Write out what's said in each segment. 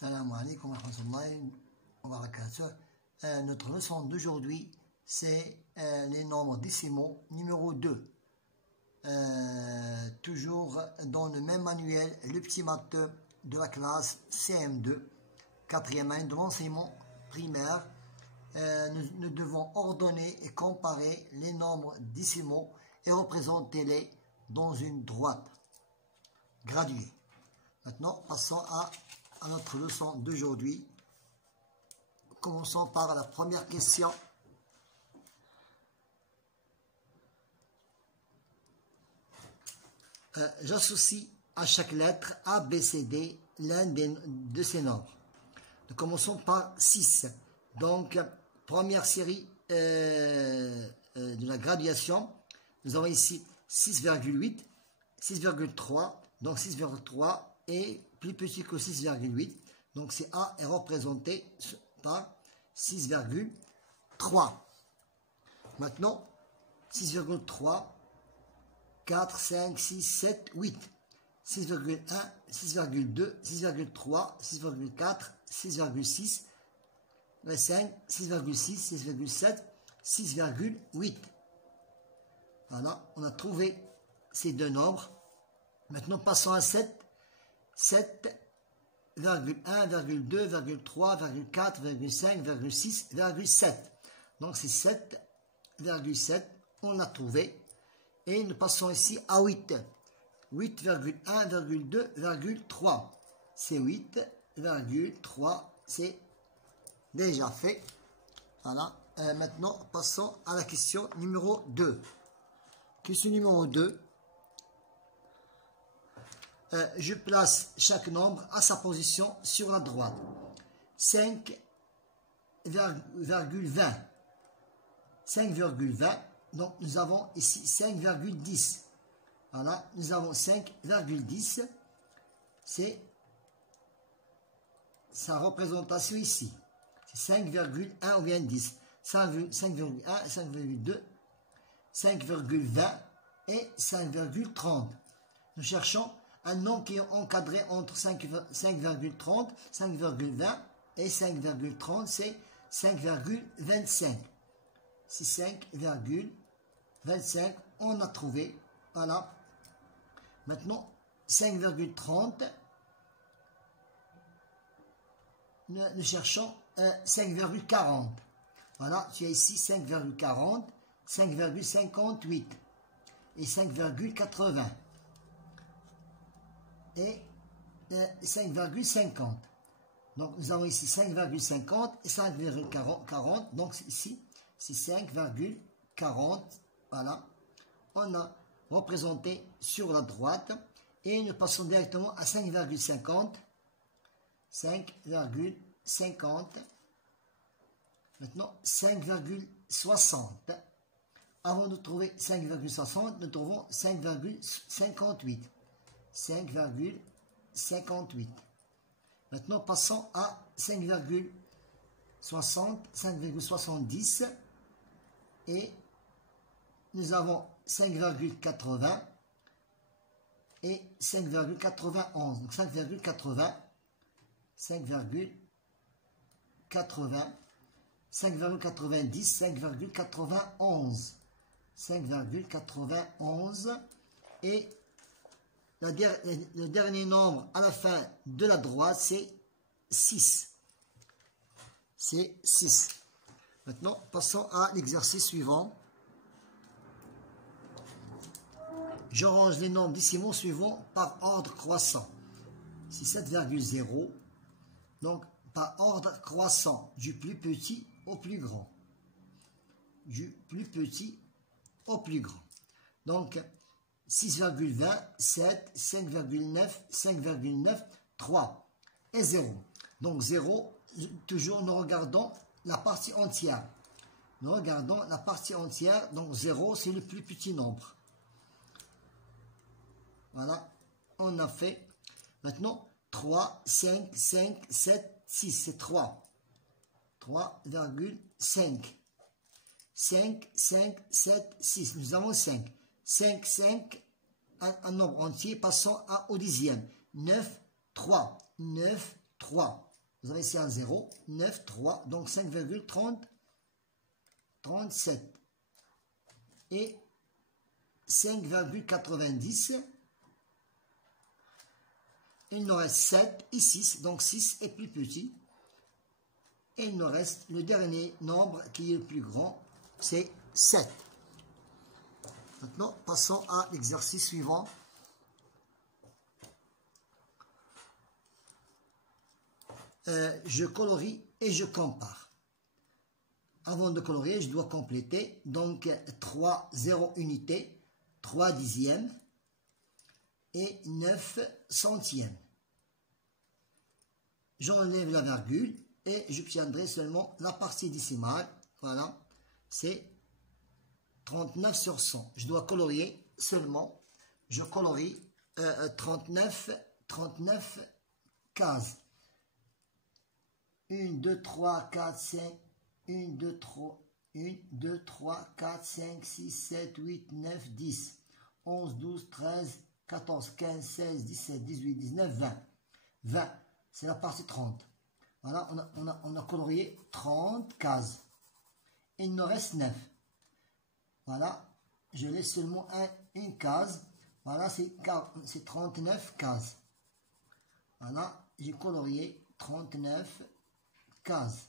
Salam alaikum wa rahmatullahi wa barakatuh. Notre leçon d'aujourd'hui, c'est les nombres décimaux numéro 2. Toujours dans le même manuel, le petit maths de la classe CM2, 4e année de l'enseignement primaire. Nous devons ordonner et comparer les nombres décimaux et représenter-les dans une droite graduée. Maintenant, passons à notre leçon d'aujourd'hui. Commençons par la première question. J'associe à chaque lettre A, B, C, D l'un de ces nombres. Nous commençons par 6. Donc, première série de la graduation. Nous avons ici 6,8, 6,3. Donc 6,3 est plus petit que 6,8. Donc c'est A est représenté par 6,3. Maintenant, 6,3, 4, 5, 6, 7, 8. 6,1, 6,2, 6,3, 6,4, 6,6, 5, 6,6, 6,7, 6,8. Voilà, on a trouvé ces deux nombres. Maintenant, passons à 7. 7,1, 2, 3, 4, 5, 6, 7. Donc, c'est 7,7. On l'a trouvé. Et nous passons ici à 8. 8,1, 2, 3. C'est 8,3. C'est déjà fait. Voilà. Maintenant, passons à la question numéro 2. Question numéro 2. Je place chaque nombre à sa position sur la droite. 5,20. 5,20. Donc, nous avons ici 5,10. Voilà, nous avons 5,10. C'est sa représentation ici. C'est 5,1 ou bien 10. 5,1, 5,2, 5,20 et 5,30. Nous cherchons un nombre qui est encadré entre 5,30, 5,20 et 5,30, c'est 5,25. C'est 5,25, on a trouvé. Voilà. Maintenant, 5,30, nous cherchons 5,40. Voilà, tu as ici 5,40, 5,58 et 5,80. Et 5,50. Donc, nous avons ici 5,50 et 5,40. Donc, ici, c'est 5,40. Voilà. On a représenté sur la droite. Et nous passons directement à 5,50. 5,50. Maintenant, 5,60. Avant de trouver 5,60, nous trouvons 5,58. 5,58. Maintenant, passons à 5,60, 5,70 et nous avons 5,80 et 5,91. Donc 5,80, 5,80, 5,90, 5,91, 5,91 et le dernier nombre à la fin de la droite, c'est 6. C'est 6. Maintenant, passons à l'exercice suivant. Je range les nombres décimaux suivants par ordre croissant. C'est 7,0. Donc, par ordre croissant, du plus petit au plus grand. Du plus petit au plus grand. Donc, 6,20, 7, 5,9, 5,9, 3 et 0. Donc 0, toujours nous regardons la partie entière. Nous regardons la partie entière, donc 0 c'est le plus petit nombre. Voilà, on a fait. Maintenant 3, 5, 5, 7, 6, c'est 3. 3,5. 5, 5, 7, 6, nous avons 5. 5, 5, un nombre entier, passons au dixième. 9, 3, 9, 3. Vous avez ici un 0, 9, 3, donc 5,37 et 5,90. Il nous reste 7 et 6, donc 6 est plus petit. Et il nous reste le dernier nombre qui est le plus grand, c'est 7. Maintenant, passons à l'exercice suivant. Je colorie et je compare. Avant de colorier, je dois compléter. Donc, 3 0 unités, 3 dixièmes et 9 centièmes. J'enlève la virgule et j'obtiendrai seulement la partie décimale. Voilà, c'est 39 sur 100. Je dois colorier seulement. Je colorie 39 cases. 1, 2, 3, 4, 5, 1, 2, 3, 1, 2, 3, 4, 5, 6, 7, 8, 9, 10, 11, 12, 13, 14, 15, 16, 17, 18, 19, 20. 20, c'est la partie 30. Voilà, on a colorié 30 cases. Il nous reste 9. Voilà, je laisse seulement une case. Voilà, c'est 39 cases. Voilà, j'ai colorié 39 cases.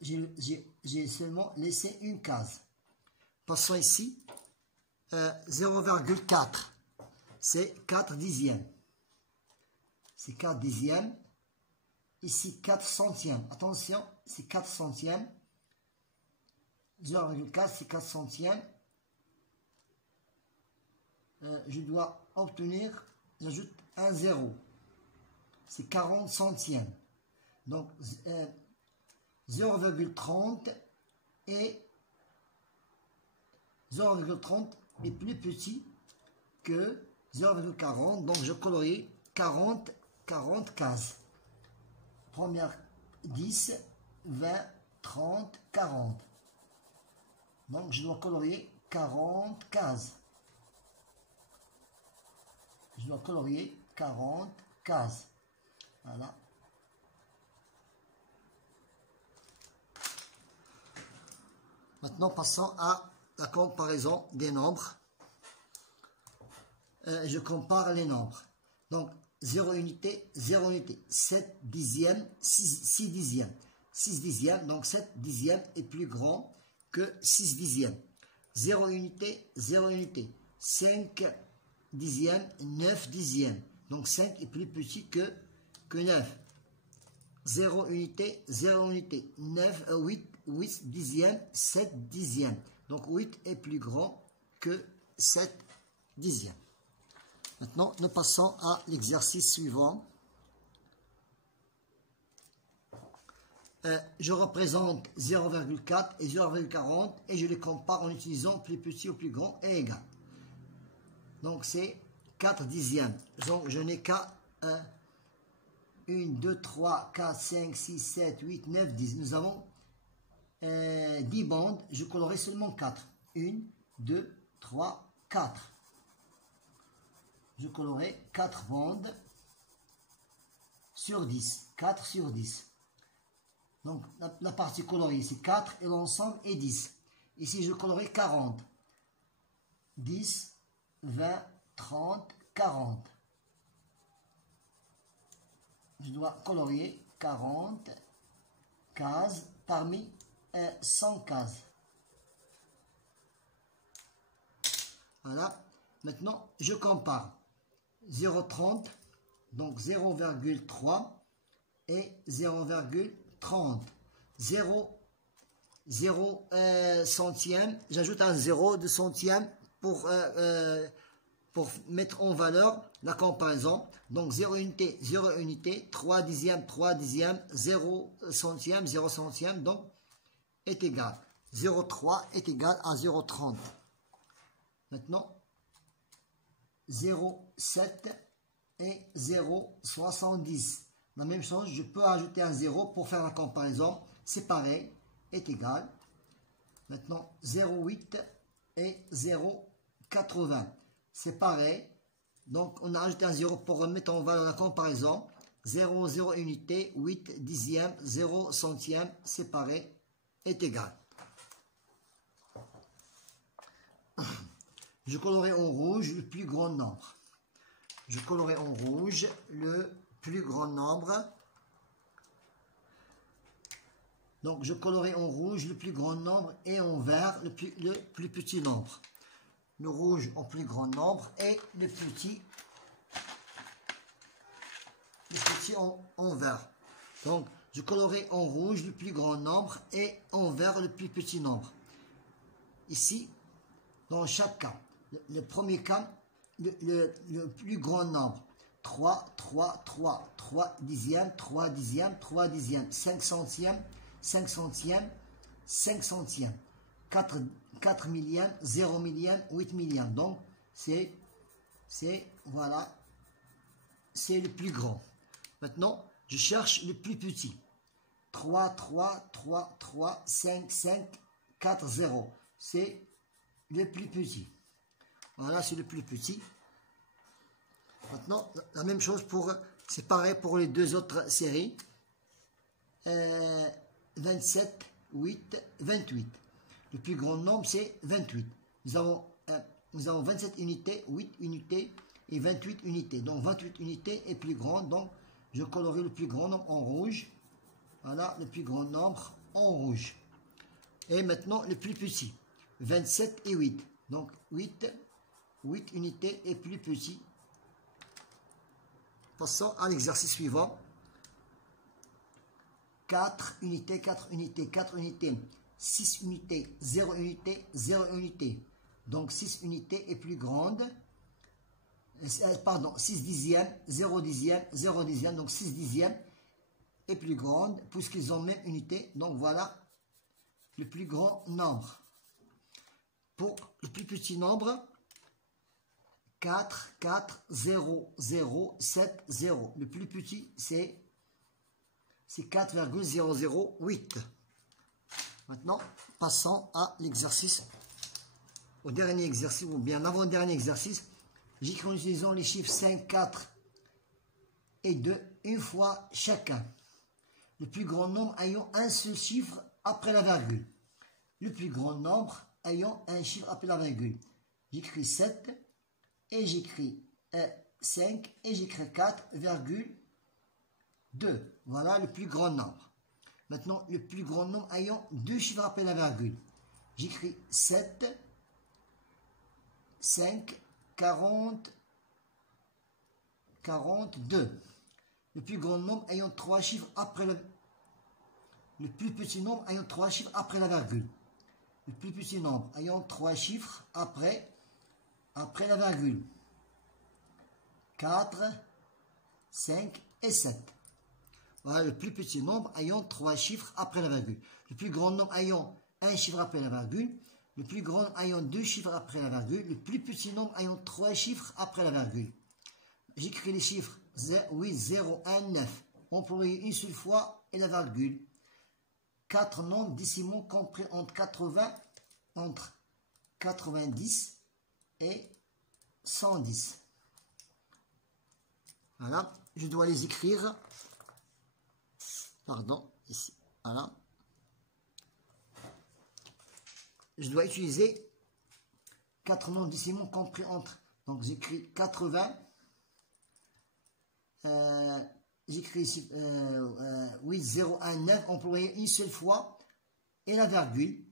J'ai seulement laissé une case. Passons ici. 0,4. C'est 4 dixièmes. C'est 4 dixièmes. Ici, 4 centièmes. Attention, c'est 4 centièmes. 0,4, c'est 4 centièmes. Je dois obtenir, j'ajoute un 0. C'est 40 centièmes. Donc, 0,30 et 0,30 est plus petit que 0,40. Donc, je colorie 40 cases. Première 10, 20, 30, 40. Donc, je dois colorier 40 cases. Je dois colorier 40 cases. Voilà. Maintenant, passons à la comparaison des nombres. Je compare les nombres. Donc, 0 unité, 0 unité, 7 dixièmes, 6 dixièmes. 6 dixièmes, donc 7 dixièmes est plus grand que 6 dixièmes. 0 unité, 0 unité, 5 dixièmes, 9 dixièmes. Donc 5 est plus petit que 9. 0 unité, 0 unité, 8 dixièmes, 7 dixièmes. Donc 8 est plus grand que 7 dixièmes. Maintenant, nous passons à l'exercice suivant. Je représente 0,4 et 0,40 et je les compare en utilisant plus petit ou plus grand et égal. Donc, c'est 4 dixièmes. Donc, je n'ai qu'à 1, 2, 3, 4, 5, 6, 7, 8, 9, 10. Nous avons 10 bandes. Je colorerai seulement 4. 1, 2, 3, 4. Je colorerai 4 bandes sur 10. 4 sur 10. Donc, la partie colorée, c'est 4 et l'ensemble est 10. Ici, je colorerai 40. 10, 20, 30, 40. Je dois colorier 40 cases parmi 100 cases. Voilà. Maintenant, je compare 0,30, donc 0,3 et 0,30. 0 centième, j'ajoute un 0 de centième pour mettre en valeur la comparaison. Donc 0 unité, 3 dixièmes, 0 centième, donc est égal. 0,3 est égal à 0,30. Maintenant, 0,7 et 0,70. La même chose, je peux ajouter un 0 pour faire la comparaison. C'est pareil, est égal. Maintenant, 0,8 et 0,80. C'est pareil. Donc, on a ajouté un 0 pour remettre en valeur la comparaison. 0, 0 unité, 8 dixièmes, 0 centième, séparé, est égal. Je colorerai en rouge le plus grand nombre. Je colorerai en rouge le plus grand nombre. Donc, je colorerai en rouge le plus grand nombre et en vert le plus petit nombre. Le rouge en plus grand nombre et le petit en vert. Donc, je colorerai en rouge le plus grand nombre et en vert le plus petit nombre. Ici, dans chaque cas, le premier cas, le plus grand nombre, 3, 3, 3, 3 dixièmes, 3 dixièmes, 3 dixièmes, 5 centièmes, 5 centièmes, 5 centièmes, 4 millièmes, 0 millième, 8 millièmes. Donc, voilà, c'est le plus grand. Maintenant, je cherche le plus petit. 3, 3, 3, 3, 5, 5, 4, 0. C'est le plus petit. Voilà, c'est le plus petit. Maintenant, la même chose c'est pareil pour les deux autres séries. 27, 8, 28. Le plus grand nombre, c'est 28. Nous avons 27 unités, 8 unités et 28 unités. Donc, 28 unités est plus grand. Donc, je colorerai le plus grand nombre en rouge. Voilà, le plus grand nombre en rouge. Et maintenant, le plus petit. 27 et 8. Donc, 8 unités est plus petit. Passons à l'exercice suivant. 4 unités, 4 unités, 4 unités, 6 unités, 0 unité, 0 unité. Donc 6 unités est plus grande. Pardon, 6 dixièmes, 0 dixième, 0 dixième. Donc 6 dixièmes est plus grande puisqu'ils ont même unité. Donc voilà le plus grand nombre. Pour le plus petit nombre, 4, 4, 0, 0, 7, 0. Le plus petit, c'est 4,008. Maintenant, passons à l'exercice, au dernier exercice, ou bien l'avant-dernier exercice. J'écris en utilisant les chiffres 5, 4 et 2, une fois chacun. Le plus grand nombre ayant un seul chiffre après la virgule. Le plus grand nombre ayant un chiffre après la virgule. J'écris 7 et j'écris 5 et j'écris 4,2. Voilà le plus grand nombre. Maintenant, le plus grand nombre ayant deux chiffres après la virgule. J'écris 7, 5, 40, 42. Le plus grand nombre ayant trois chiffres après le plus petit nombre ayant trois chiffres après la virgule. Le plus petit nombre ayant trois chiffres après la virgule. 4, 5 et 7. Voilà le plus petit nombre ayant trois chiffres après la virgule. Le plus grand nombre ayant un chiffre après la virgule. Le plus grand nombre ayant deux chiffres après la virgule. Le plus petit nombre ayant trois chiffres après la virgule. J'écris les chiffres 8, 0, 1, 9. Employés une seule fois et la virgule. 4 nombres décimaux compris entre 90 et 110. Voilà, je dois les écrire. Pardon, ici. Voilà. Je dois utiliser 4 nombres décimaux compris entre. Donc j'écris 80. J'écris ici 8, 0, 1, 9, employé une seule fois, et la virgule,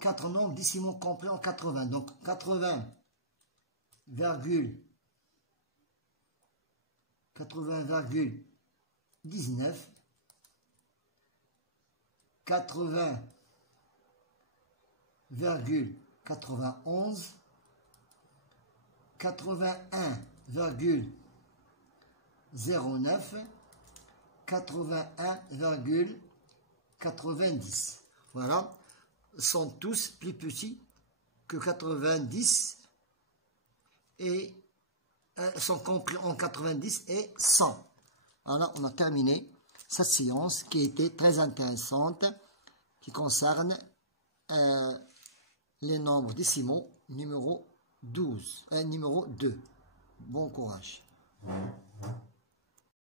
4 nombres décimaux compris en 80. Donc 80,19, 80,91, 81,09, 81,90. Voilà, sont tous plus petits que 90 et sont compris en 90 et 100. Voilà, on a terminé cette séance qui était très intéressante, qui concerne les nombres décimaux numéro 2. Bon courage.